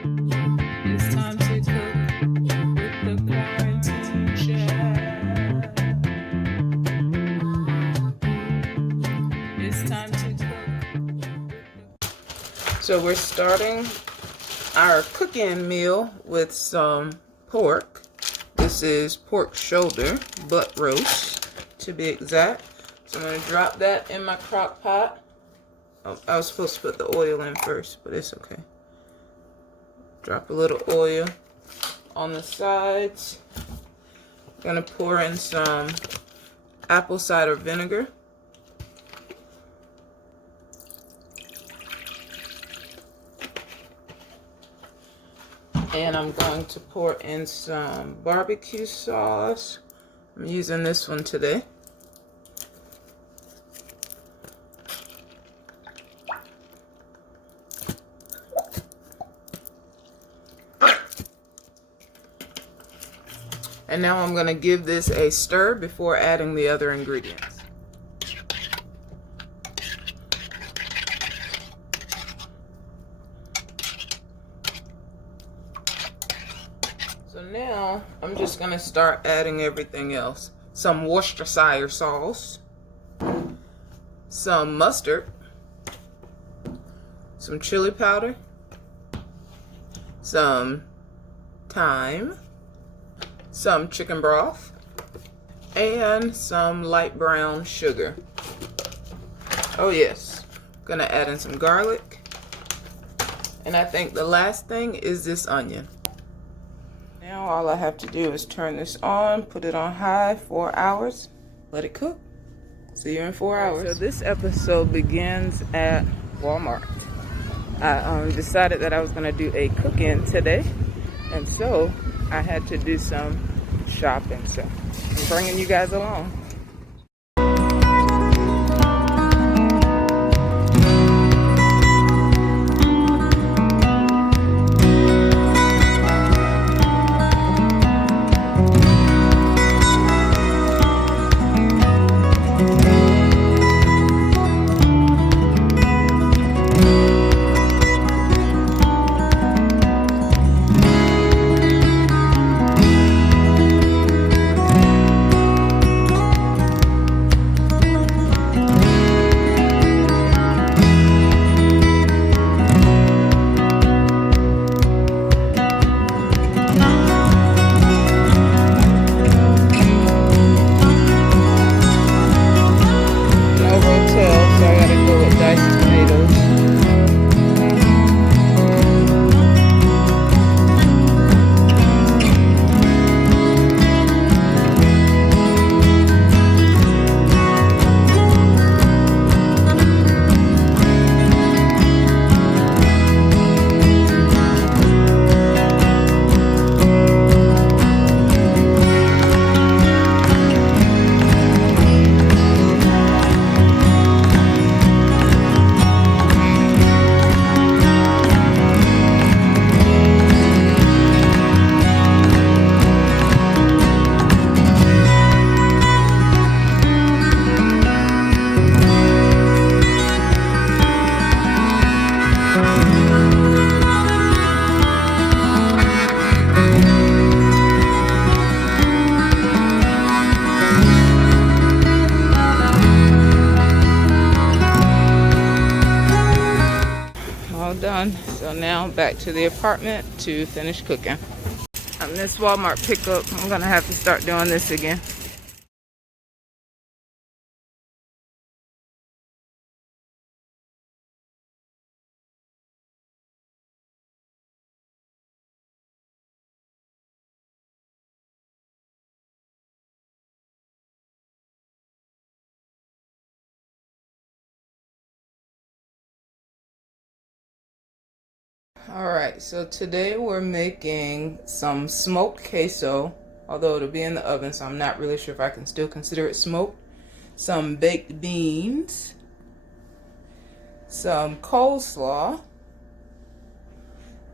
It's time to cook with the quarantine chef. It's time to cook. So we're starting our cooking meal with some pork. This is pork shoulder, butt roast to be exact. So I'm going to drop that in my crock pot. Oh, I was supposed to put the oil in first, but it's okay. Drop a little oil on the sides. Gonna pour in some apple cider vinegar. And I'm going to pour in some barbecue sauce. I'm using this one today. And now I'm going to give this a stir before adding the other ingredients. So now I'm just going to start adding everything else. Some Worcestershire sauce, some mustard, some chili powder, some thyme, some chicken broth, and some light brown sugar. Oh yes, gonna add in some garlic. And I think the last thing is this onion. Now all I have to do is turn this on, put it on high, 4 hours, let it cook. See you in 4 hours. So this episode begins at Walmart. I decided that I was gonna do a cook-in today, and so I had to do some shopping, so I'm bringing you guys along. Done. So now back to the apartment to finish cooking. I missed Walmart pickup. I'm gonna have to start doing this again. Alright, so today we're making some smoked queso, although it'll be in the oven, so I'm not really sure if I can still consider it smoked. Some baked beans, some coleslaw,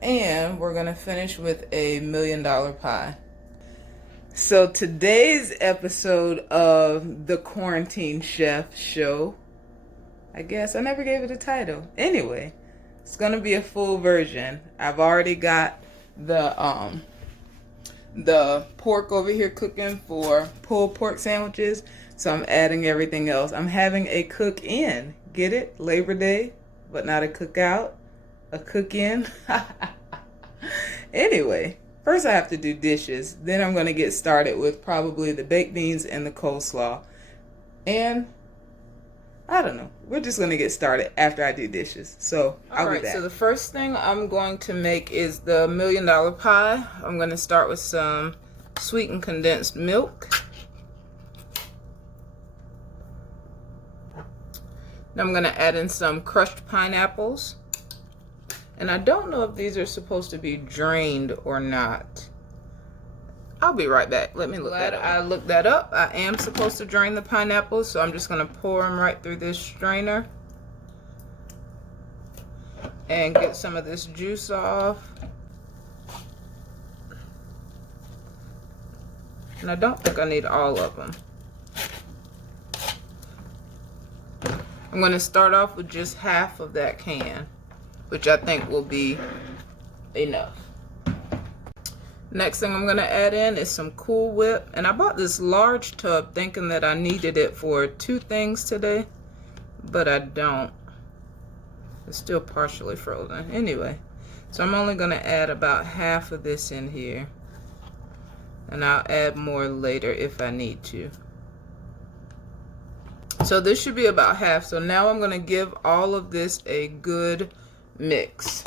and we're going to finish with a $1 million pie. So today's episode of the Quarantine Chef Show, I guess I never gave it a title. Anyway, It's gonna be a full version. I've already got the pork over here cooking for pulled pork sandwiches, so I'm adding everything else. I'm having a cook-in. Get it? Labor Day, but not a cookout. A cook-in. Anyway, first I have to do dishes. Then I'm going to get started with probably the baked beans and the coleslaw. And I don't know. We're just going to get started after I do dishes. So I'll be back. So the first thing I'm going to make is the $1 Million Pie. I'm going to start with some sweetened condensed milk. Now I'm going to add in some crushed pineapples. And I don't know if these are supposed to be drained or not. I'll be right back. Let me look that up. I looked that up. I am supposed to drain the pineapples, so I'm just going to pour them right through this strainer and get some of this juice off. And I don't think I need all of them. I'm going to start off with just half of that can, which I think will be enough. Next thing I'm going to add in is some Cool Whip. And I bought this large tub thinking that I needed it for 2 things today, but I don't. It's still partially frozen. Anyway, so I'm only going to add about half of this in here. And I'll add more later if I need to. So this should be about half. So now I'm going to give all of this a good mix.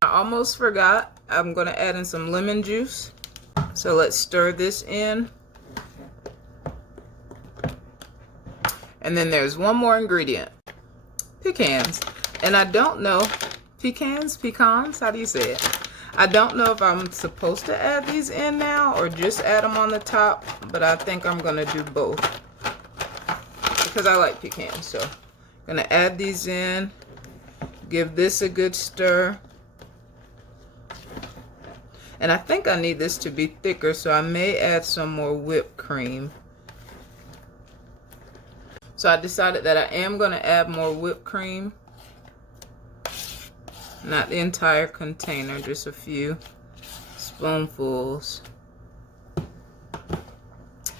I almost forgot. I'm going to add in some lemon juice. So let's stir this in. And then there's one more ingredient. Pecans. And I don't know, pecans, how do you say it? I don't know if I'm supposed to add these in now or just add them on the top, but I think I'm gonna do both because I like pecans. So I'm gonna add these in, give this a good stir. And I think I need this to be thicker, so I may add some more whipped cream. So I decided that I am going to add more whipped cream. Not the entire container, just a few spoonfuls.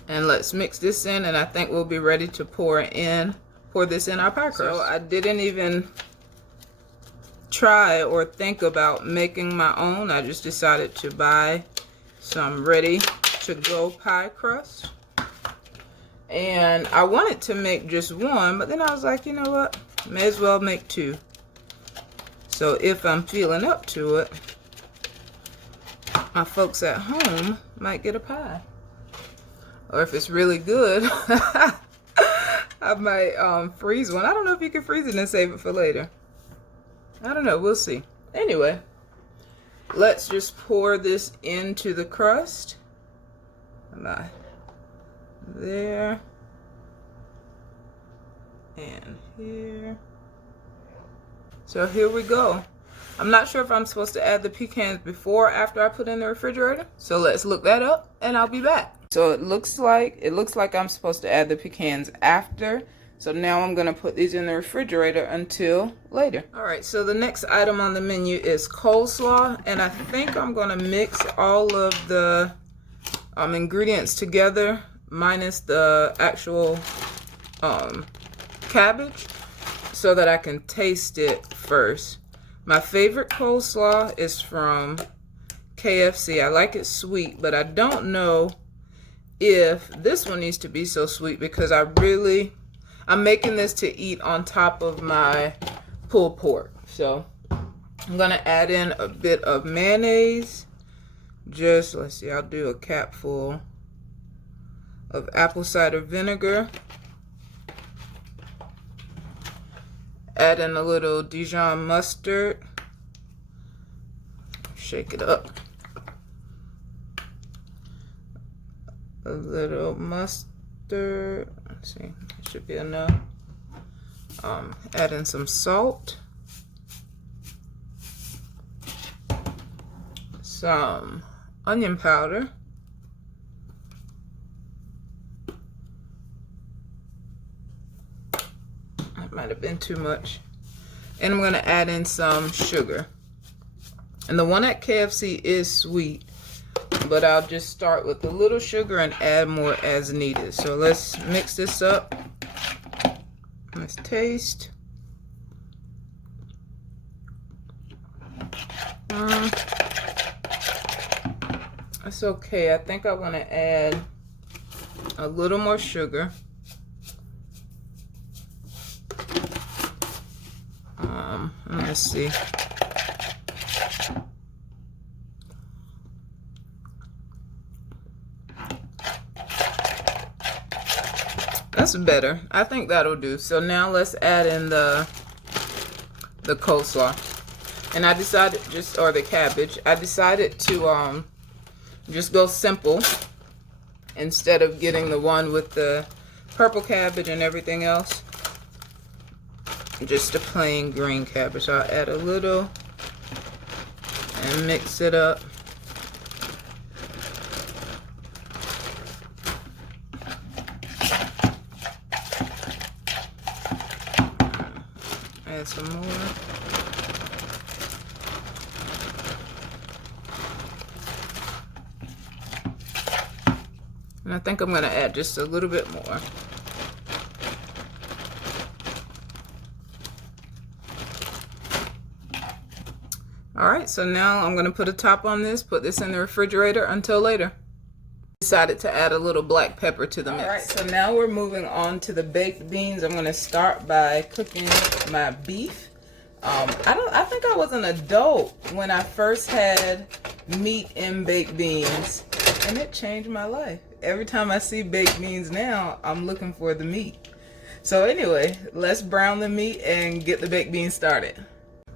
And let's mix this in, and I think we'll be ready to pour this in our pie crust. So I didn't even try or think about making my own. I just decided to buy some ready to go pie crust. And I wanted to make just one, but then I was like, you know what? May as well make 2. So if I'm feeling up to it, my folks at home might get a pie. Or if it's really good, I might freeze one. I don't know if you can freeze it and save it for later. I don't know. We'll see. Anyway, let's just pour this into the crust. About there and here. So here we go. I'm not sure if I'm supposed to add the pecans before or after I put in the refrigerator. So let's look that up and I'll be back. So it looks like I'm supposed to add the pecans after. So now I'm going to put these in the refrigerator until later. Alright, so the next item on the menu is coleslaw. And I think I'm going to mix all of the ingredients together minus the actual cabbage so that I can taste it first. My favorite coleslaw is from KFC. I like it sweet, but I don't know if this one needs to be so sweet because I'm making this to eat on top of my pulled pork. So I'm gonna add in a bit of mayonnaise. Just, let's see, I'll do a capful of apple cider vinegar. Add in a little Dijon mustard. Shake it up. A little mustard. Let's see, it should be enough. Add in some salt. some onion powder. That might have been too much. And I'm going to add in some sugar. And the one at KFC is sweet, but I'll just start with a little sugar and add more as needed. So let's mix this up. Let's taste. That's okay. I think I want to add a little more sugar. Let's see. That's better. I think that'll do. So now let's add in the coleslaw. And I decided or the cabbage. I decided to just go simple instead of getting the one with the purple cabbage and everything else. Just a plain green cabbage. I'll add a little and mix it up. Add some more. And I think I'm going to add just a little bit more. Alright, so now I'm going to put a top on this, put this in the refrigerator until later. Decided to add a little black pepper to the mix. Alright, so now we're moving on to the baked beans. I'm going to start by cooking my beef. I think I was an adult when I first had meat in baked beans, and it changed my life. Every time I see baked beans now, I'm looking for the meat. So anyway, let's brown the meat and get the baked beans started.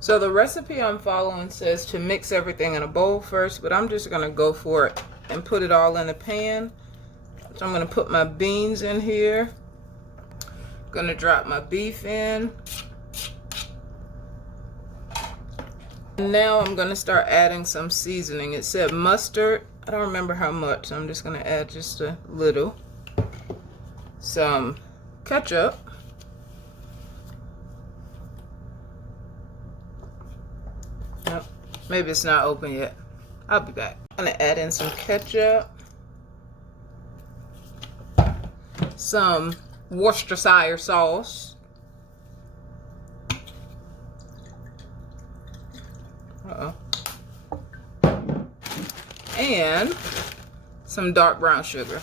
So the recipe I'm following says to mix everything in a bowl first, but I'm just going to go for it and put it all in a pan. So I'm going to put my beans in here. Going to drop my beef in. Now I'm going to start adding some seasoning. It said mustard. I don't remember how much, so I'm just going to add just a little. Some ketchup. Nope, maybe it's not open yet. I'll be back. I'm going to add in some ketchup. Some Worcestershire sauce. And some dark brown sugar.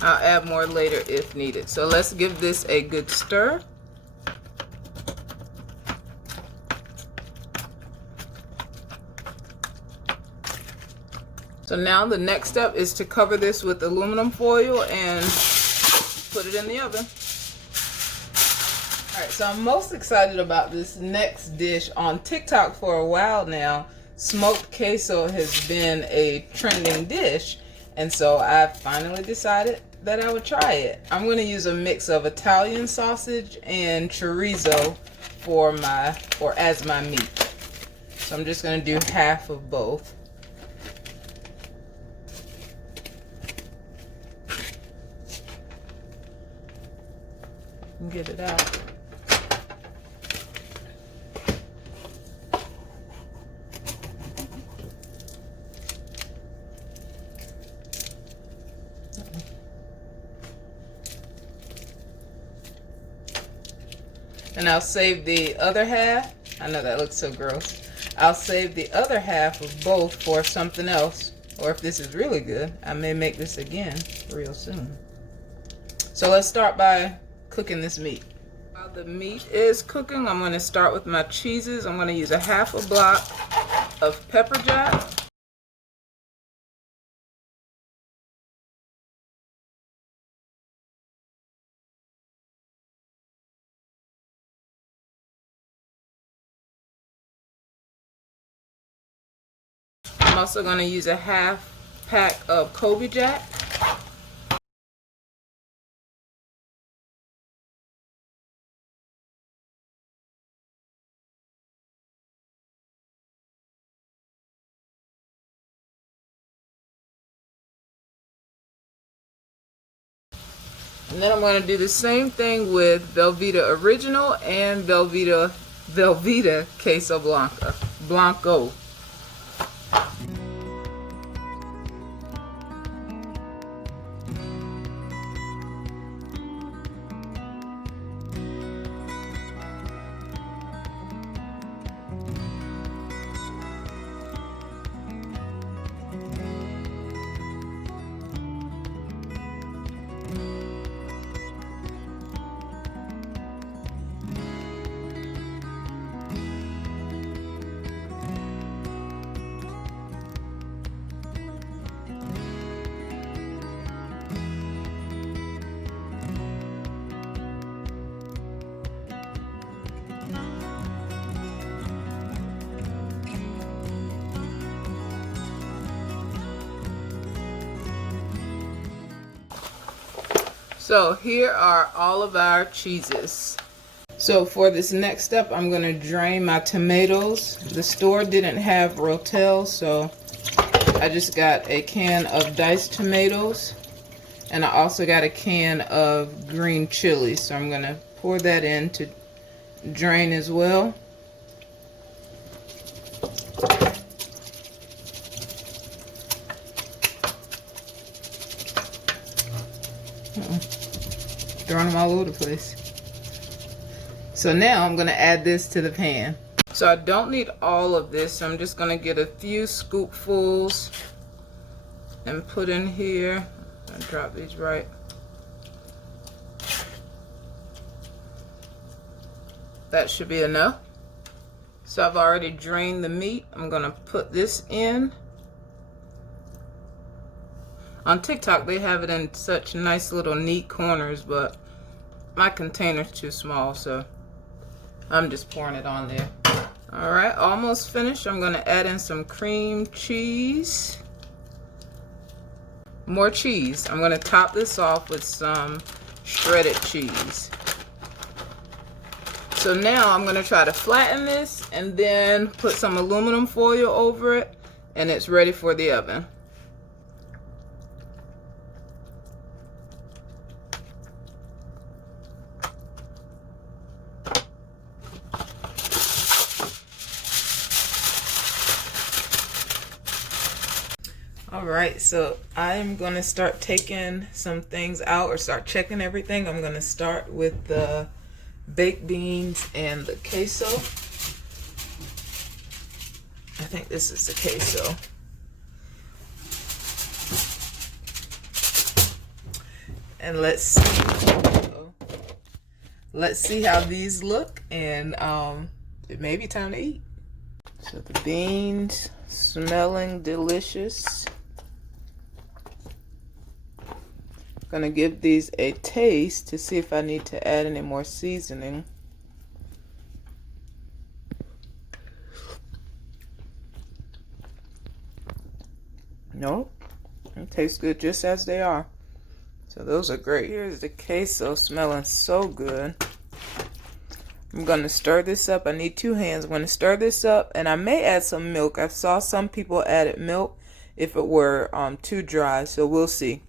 I'll add more later if needed. So let's give this a good stir. So now the next step is to cover this with aluminum foil and put it in the oven. Alright, so I'm most excited about this next dish. On TikTok for a while now, smoked queso has been a trending dish, and so I finally decided that I would try it. I'm going to use a mix of Italian sausage and chorizo as my meat. So I'm just going to do half of both. Get it out. And I'll save the other half. I know that looks so gross. I'll save the other half of both for something else. Or if this is really good, I may make this again real soon. So let's start by cooking this meat. While the meat is cooking, I'm going to start with my cheeses. I'm going to use a half a block of pepper jack. I'm also going to use a half pack of Kobe Jack. And then I'm going to do the same thing with Velveeta Original and Velveeta Queso Blanco. So here are all of our cheeses. So for this next step, I'm going to drain my tomatoes. The store didn't have Rotel, so I just got a can of diced tomatoes. And I also got a can of green chili. So I'm going to pour that in to drain as well. Throwing them all over the place. So now I'm going to add this to the pan. So I don't need all of this. I'm just going to get a few scoopfuls and put in here. And drop these right. That should be enough. So I've already drained the meat. I'm going to put this in. On TikTok, they have it in such nice little neat corners, but my container's too small, so I'm just pouring it on there. All right, almost finished. I'm gonna add in some cream cheese. More cheese. I'm gonna top this off with some shredded cheese. So now I'm gonna try to flatten this and then put some aluminum foil over it, and it's ready for the oven. Alright, so I'm going to start taking some things out, or start checking everything. I'm going to start with the baked beans and the queso. I think this is the queso. And let's see how these look, and it may be time to eat. So the beans smelling delicious. Gonna give these a taste to see if I need to add any more seasoning. Nope, it tastes good just as they are. So those are great. Here's the queso, smelling so good. I'm gonna stir this up. I need 2 hands. I'm gonna stir this up, and I may add some milk. I saw some people added milk if it were too dry, so we'll see.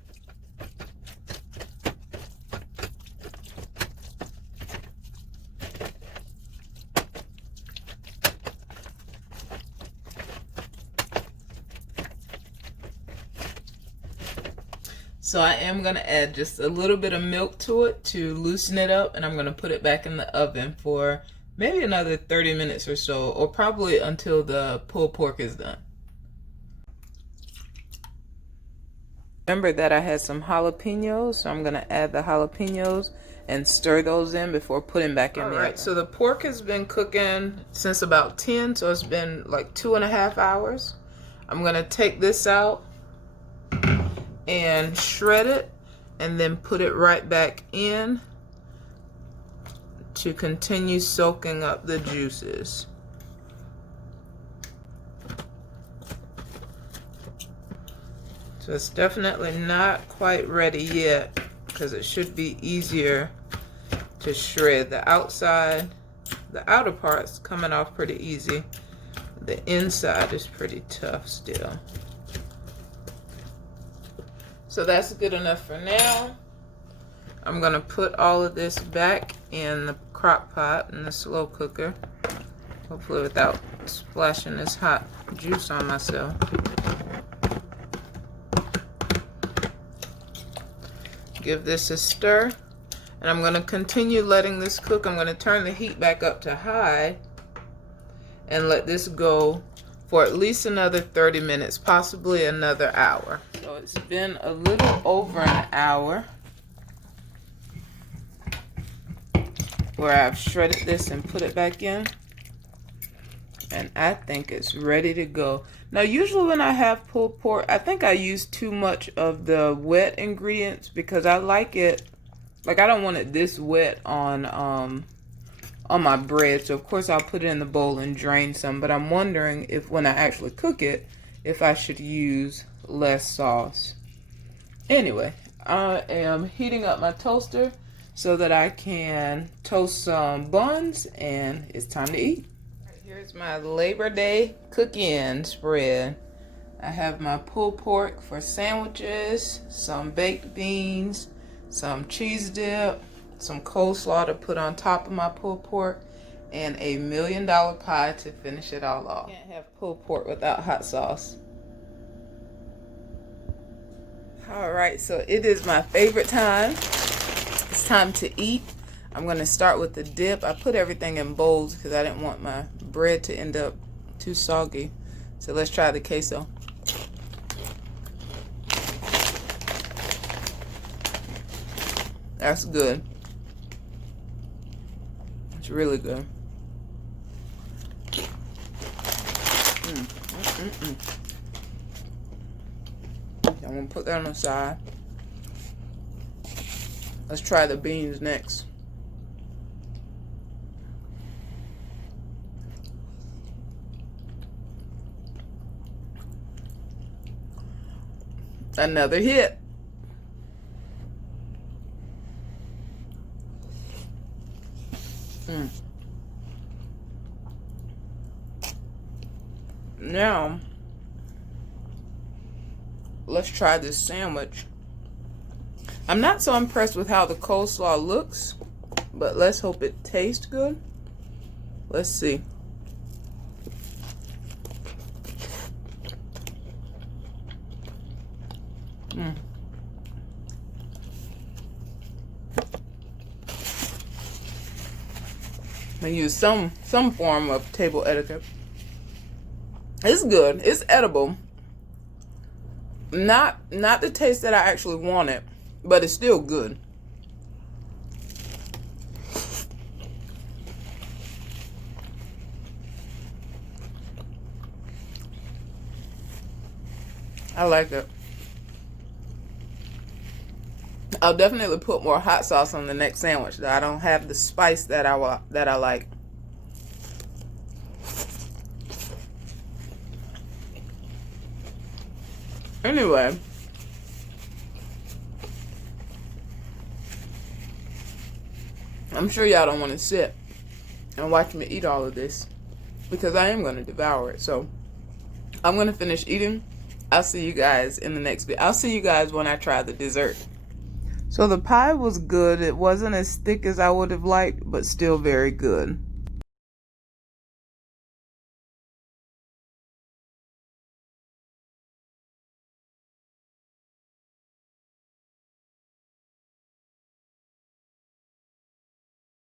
So I am going to add just a little bit of milk to it to loosen it up, and I'm going to put it back in the oven for maybe another 30 minutes or so, or probably until the pulled pork is done. Remember that I had some jalapenos, so I'm going to add the jalapenos and stir those in before putting back in the oven. Alright, so the pork has been cooking since about 10, so it's been like 2.5 hours. I'm going to take this out and shred it, and then put it right back in to continue soaking up the juices. So it's definitely not quite ready yet, because it should be easier to shred. The outside, the outer part's coming off pretty easy. The inside is pretty tough still. So that's good enough for now. I'm gonna put all of this back in the crock pot in the slow cooker, hopefully without splashing this hot juice on myself. Give this a stir, and I'm gonna continue letting this cook. I'm gonna turn the heat back up to high and let this go for at least another 30 minutes, possibly another hour. So it's been a little over an hour where I've shredded this and put it back in, and I think it's ready to go. Now usually when I have pulled pork, I think I use too much of the wet ingredients because I like it, like I don't want it this wet on my bread. So of course I'll put it in the bowl and drain some, but I'm wondering if when I actually cook it, if I should use less sauce. Anyway, I am heating up my toaster so that I can toast some buns, and it's time to eat. Here's my Labor Day cook-in spread. I have my pulled pork for sandwiches, some baked beans, some cheese dip, some coleslaw to put on top of my pulled pork, and a $1 million pie to finish it all off. Can't have pulled pork without hot sauce. Alright, so it is my favorite time. It's time to eat. I'm going to start with the dip. I put everything in bowls because I didn't want my bread to end up too soggy. So let's try the queso. That's good. It's really good. I'm going to put that on the side. Let's try the beans next. Another hit. Now, let's try this sandwich. I'm not so impressed with how the coleslaw looks, but let's hope it tastes good. Let's see. I use some form of table etiquette. It's good. It's edible. Not the taste that I actually wanted, but it's still good. I like it. I'll definitely put more hot sauce on the next sandwich, though I don't have the spice that I like. Anyway, I'm sure y'all don't want to sit and watch me eat all of this because I am going to devour it. So I'm going to finish eating. I'll see you guys in the next video. I'll see you guys when I try the dessert. So the pie was good. It wasn't as thick as I would have liked, but still very good.